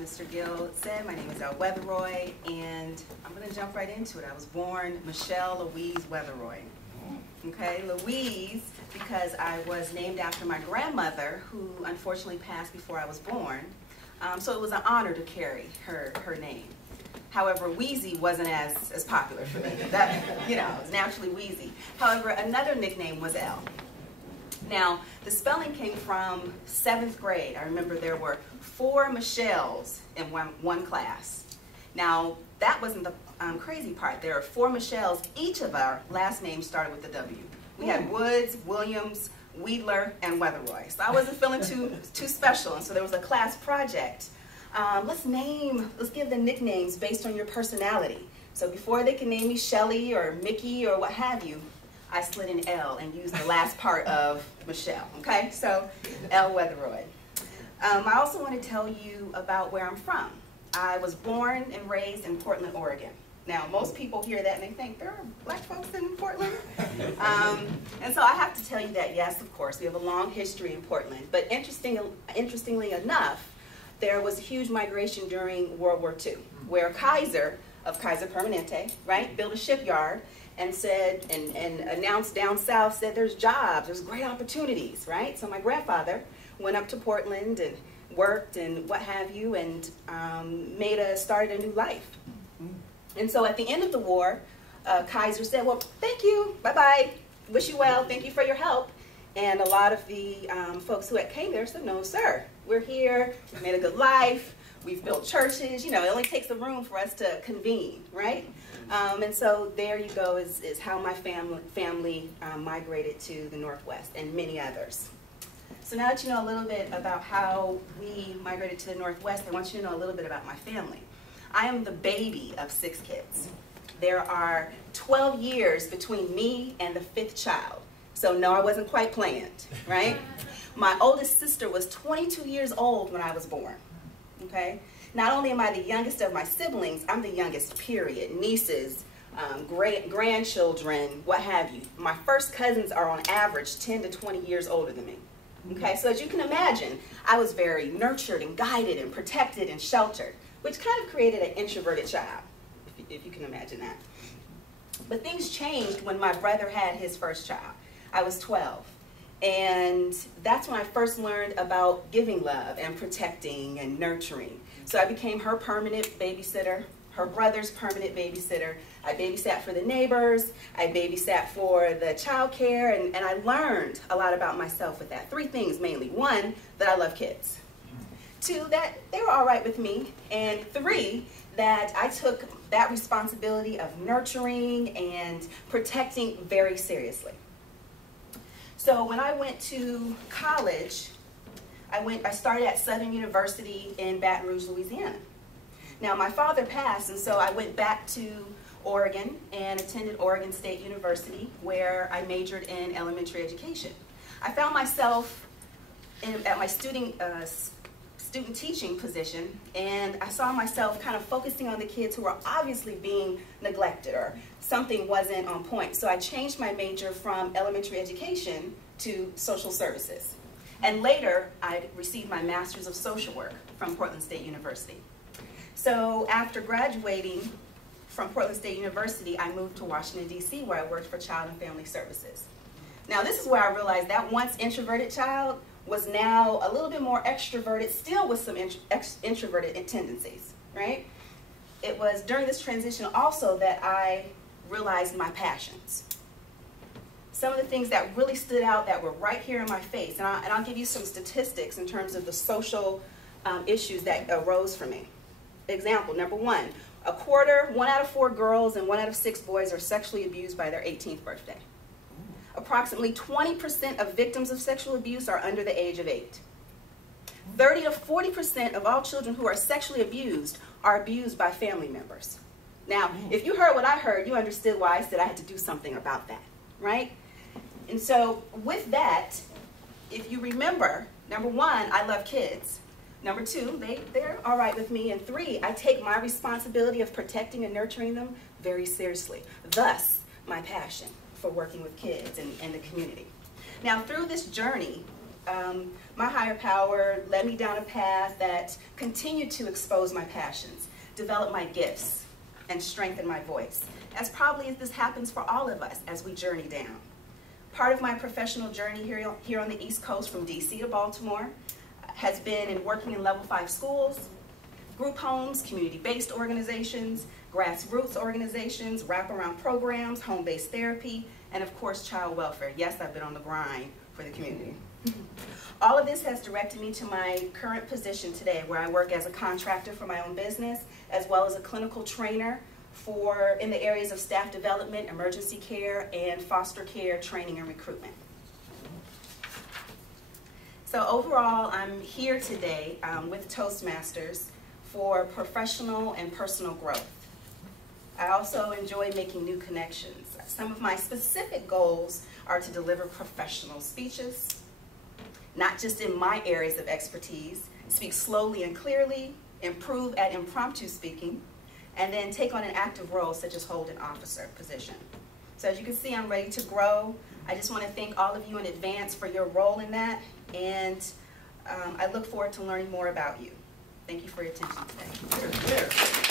Mr. Gill said, my name is Elle Weatheroy, and I'm going to jump right into it. I was born Michelle Louise Weatheroy. Okay, Louise, because I was named after my grandmother, who unfortunately passed before I was born. So it was an honor to carry her name. However, Wheezy wasn't as popular for me. That, you know, it's naturally Wheezy. However, another nickname was Elle. Now, the spelling came from 7th grade. I remember there were 4 Michelles in one class. Now, that wasn't the crazy part. There are 4 Michelles. Each of our last names started with a W. We had Woods, Williams, Wheatler, and Weatheroy. So I wasn't feeling too special, and so there was a class project. Let's give the nicknames based on your personality. So before they can name me Shelly or Mickey or what have you, I slid in Elle and used the last part of Michelle, okay? So, Elle Weatheroy. I also want to tell you about where I'm from. I was born and raised in Portland, Oregon. Now, most people hear that and they think, there are black folks in Portland? And so I have to tell you that, yes, of course, we have a long history in Portland. But interestingly enough, there was a huge migration during World War II, where Kaiser, of Kaiser Permanente, right, built a shipyard and said, and announced down south, said there's jobs, there's great opportunities, right? So my grandfather went up to Portland and worked and what have you, and started a new life. And so at the end of the war, Kaiser said, well, thank you, bye-bye, wish you well, thank you for your help. And a lot of the folks who had came there said, no, sir, we're here, we've made a good life, we've built churches, you know, it only takes a room for us to convene, right? And so there you go is how my family migrated to the Northwest and many others. So now that you know a little bit about how we migrated to the Northwest, I want you to know a little bit about my family. I am the baby of 6 kids. There are 12 years between me and the 5th child. So no, I wasn't quite planned, right? My oldest sister was 22 years old when I was born, okay? Not only am I the youngest of my siblings, I'm the youngest, period. Nieces, grandchildren, what have you. My first cousins are on average 10 to 20 years older than me. Okay, so as you can imagine, I was very nurtured and guided and protected and sheltered, which kind of created an introverted child, if you can imagine that. But things changed when my brother had his first child. I was 12. And that's when I first learned about giving love and protecting and nurturing. So I became her permanent babysitter, her brother's permanent babysitter. I babysat for the neighbors, I babysat for the child care, and I learned a lot about myself with that. 3 things mainly. 1, that I love kids. 2, that they were all right with me. And 3, that I took that responsibility of nurturing and protecting very seriously. So when I went to college, I started at Southern University in Baton Rouge, Louisiana. Now my father passed, and so I went back to Oregon and attended Oregon State University, where I majored in elementary education. I found myself at my student teaching position, and I saw myself kind of focusing on the kids who were obviously being neglected or something wasn't on point. So I changed my major from elementary education to social services. And later, I received my Master's of Social Work from Portland State University. So after graduating from Portland State University, I moved to Washington, D.C., where I worked for Child and Family Services. Now this is where I realized that once introverted child was now a little bit more extroverted, still with some introverted tendencies, right? It was during this transition also that I realized my passions. Some of the things that really stood out that were right here in my face, and I'll give you some statistics in terms of the social issues that arose for me. Example, number 1, 1 out of 4 girls and 1 out of 6 boys are sexually abused by their 18th birthday. Approximately 20% of victims of sexual abuse are under the age of 8. 30 to 40% of all children who are sexually abused are abused by family members. Now, if you heard what I heard, you understood why I said I had to do something about that, right? And so with that, if you remember, number 1, I love kids. Number 2, they're all right with me. And 3, I take my responsibility of protecting and nurturing them very seriously. Thus, my passion for working with kids and the community. Now, through this journey my higher power led me down a path that continued to expose my passions, develop my gifts, and strengthen my voice, as probably as this happens for all of us as we journey down. Part of my professional journey here on the East Coast from DC to Baltimore has been in working in level 5 schools, group homes, community-based organizations, grassroots organizations, wraparound programs, home-based therapy, and of course, child welfare. Yes, I've been on the grind for the community. All of this has directed me to my current position today, where I work as a contractor for my own business, as well as a clinical trainer in the areas of staff development, emergency care, and foster care training and recruitment. So overall, I'm here today with Toastmasters for professional and personal growth. I also enjoy making new connections. Some of my specific goals are to deliver professional speeches, not just in my areas of expertise, speak slowly and clearly, improve at impromptu speaking, and then take on an active role such as hold an officer position. So as you can see, I'm ready to grow. I just want to thank all of you in advance for your role in that, and I look forward to learning more about you. Thank you for your attention today.